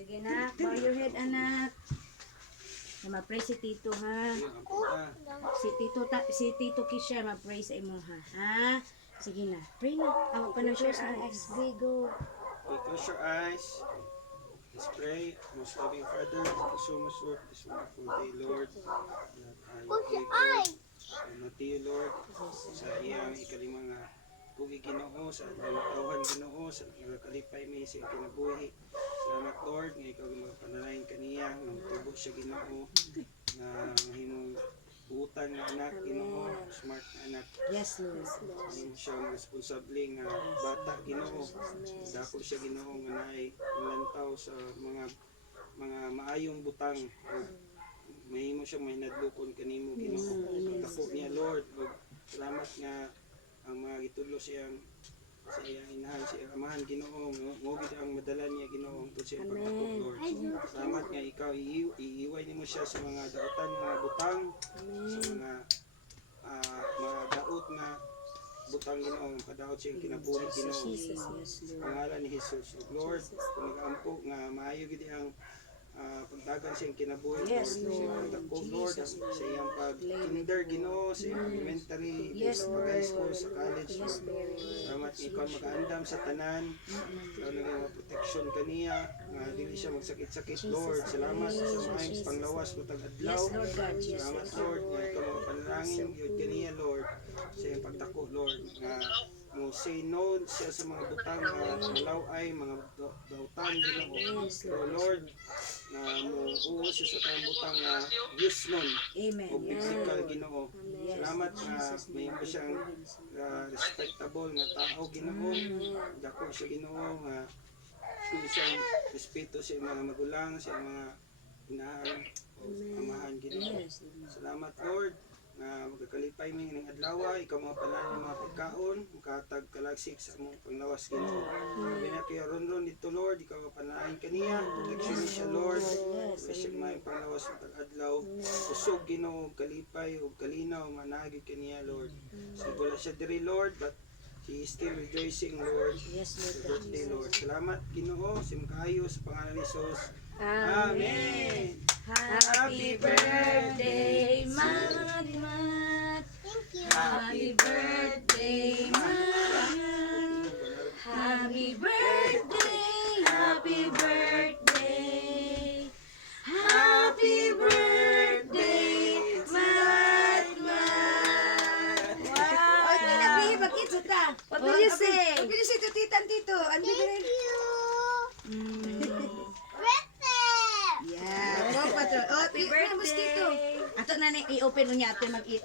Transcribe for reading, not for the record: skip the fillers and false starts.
Sige na, bow your head, anak. Ma-pray si Tito, ha? Si Tito Kisha, ma-pray sa imo, ha? Sige na, pray na. Ako pa na siya sa eyes. Go. Okay, close your eyes. Let's pray. Most loving Father, thank you so much, Lord, for this wonderful day, Lord. Close your eyes. To you, Lord, sa iyang ikalimang buhi Ginoo, sa nalutawan Ginoo, sa nagakalipay may sa kinabuhi. Salamat, Lord, nga ikaw yung mga panalain kaniya, nga matubo siya Ginoo, nga mahimong buutan nga anak, Ginoo, smart na anak. Yes, Lord. Mahimong siyang responsable nga bata, Ginoo. Dako siya Ginoo nga naay lantaw sa mga maayong butang. Mahimo siyang mahinadlokon kanimo Ginoo. Dako niya, Lord. Salamat nga ang mga gitulo siyang sa iyang inahan, sa iyang amahan Ginoo, mo gid ang madala niya Ginoo tungod sa iyang pagdakop, Lord. Salamat nga ikaw iiway nimo siya sa mga daotan mga butang, sa mga daot nga butang Ginoo, padaot siya kinabuhi Ginoo. Pangalan ni Jesus, Lord, kung nag-ampo nga maayo gid ang pagdagan siyang kinabuhi, Lord, sa iyang pagdakop, Lord, sa iyang pag-kinder Ginoo, sa iyang elementary, sa pag-high school, sa college, Lord. Salamat ikaw mag-aandam sa tanan, ikaw naging protection kaniya, nga dili siya magsakit-sakit, Lord. Salamat sa maayong panglawas mo tag-adlaw. Salamat, Lord, nga ikaw mga panalangin, yun kaniya, Lord, sa iyang pagdako, Lord, nga mo say no siya sa mga butang nga malaway, mga dautan Ginoo. So Lord, na mo uo siya sa kang butang nga use nun. Amen. O physical Ginoo. Salamat nga may mo siyang respectable nga tao Ginoo. Dako siya Ginoo nga siyang respeto sa mga magulang, sa mga inahan o amahan Ginoo. Salamat, Lord, nga magkakalipay mi ning adlaw, ikaw mga palanin ng mga pagkaon, makatag kalagsik sa among panglawas Ginoo. Sabi na kaya ron dito, Lord, ikaw mga palanin kaniya, protection siya, Lord. Siya may panglawas ng tag-adlaw, usog Ginoo, kalipay o kalinaw, managid kaniya, Lord. So wala siya diri, Lord, but she is still rejoicing, Lord. Yes, Lord. Sa birthday, Lord. Salamat Ginoo, simkayo sa pangalan ni Jesus. Amen. Happy birthday, Mat. Happy birthday, Mat. Happy birthday, happy birthday. Happy birthday, Mat. Wow. Okay, nabihi, bakit ta? What will you say? What will you say to titan tito? Ano ba rin? Yeah. Oh, patro. Oh, Happy birthday. birthday. Ato na i-open mo niya ato mag-eat.